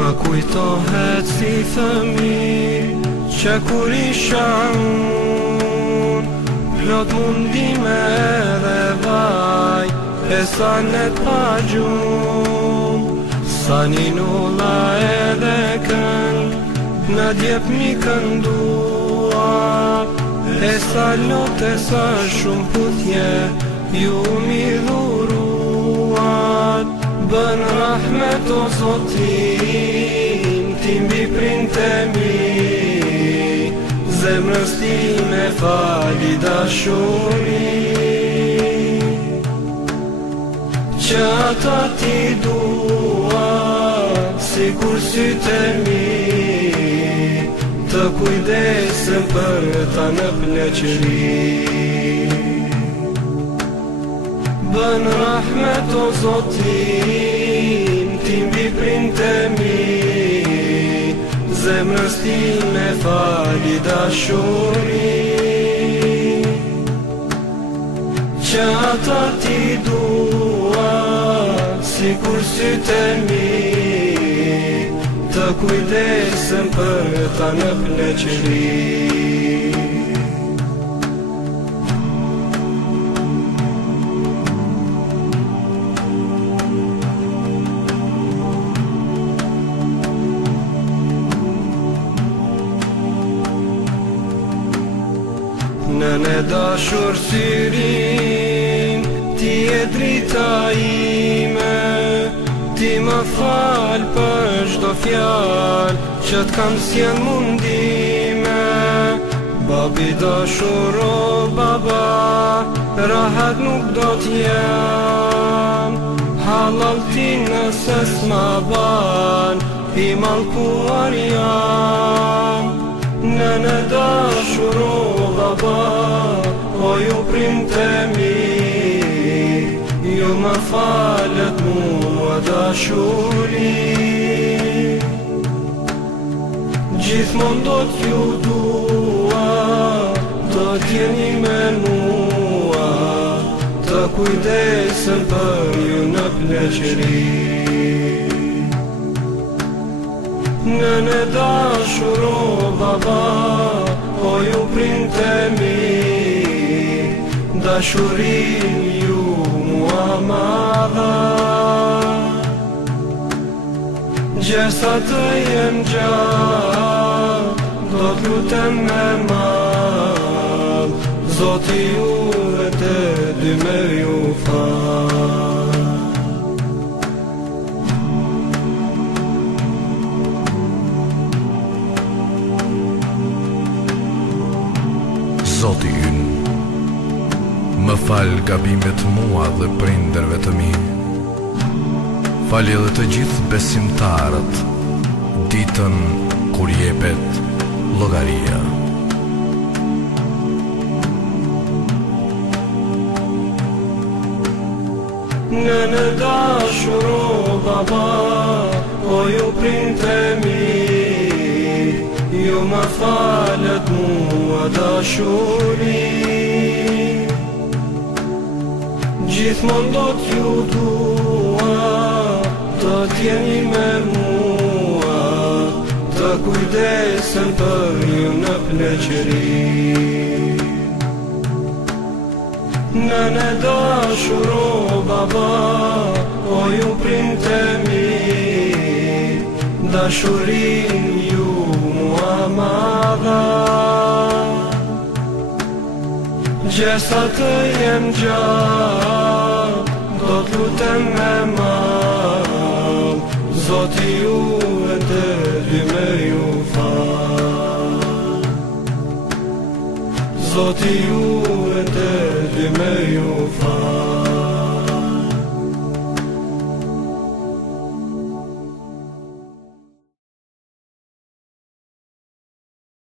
Më kujtohet si fëmijë që kur isha unë, plot mundime dhe vaj, e sa net pa gjumë, sa një nulla edhe kënd, në djep mi kënduar, e sa lot e sa shumë putje, ju mi dhuruar. Bën rahmet o Zotim, ti mbi printe mi, zemrës time fali dashuri, që ata ti dua, si kur sytë mi, të kujdesën për ta në pleqëri. Bën rahmet o Zotim, ti mbi printe mi, zemrës time fali dashuri, që ata ti dua, si kur sytë mi, të kujdesën për ta në pleqëri. Nëne dashur syrin, ti e drita ime, ti më fal për çdo fjalë që t'kam s'jan mundime. Babi dashur o baba, rahat nuk do t'jam, halal ti nëse s'ma ban, i mallkuar jam. Nëne dashur o baba, o ju printe mi, ju më falet mua dashuri, gjithmon do t'ju dua, do t'jeni me mua, të kujdesën për ju në pleqëri. Nëne dashur o baba, o ju printe mi, dashurin ju mua madha, gjesa të jem gjallë, do t'lutem me madh, Zoti juve të dy me ju fal. Zoti ynë, më fal gabimet mua dhe prindërve të mi, fali edhe të gjithë besimtarët, ditën kur jepet llogaria. Nëne dashur o baba, o ju printe mi, ju më falet mua dashuri, gjithmon do t'ju dua, do t'jeni me mua, të kujdesën për ju në pleqëri. Nëne dashur o baba, o ju printe mi, dashurin ju mua madha, gjesa të jem gjallë, do t'lutem me madh, Zoti juve të dy me ju fal. Zoti juve të dy me ju fal.